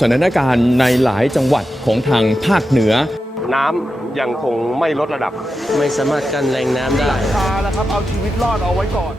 สถานการณ์ในหลายจังหวัดของทางภาคเหนือน้ำยังคงไม่ลดระดับไม่สามารถกั้นแรงน้ำได้นะครับเอาชีวิตรอดเอาไว้ก่อน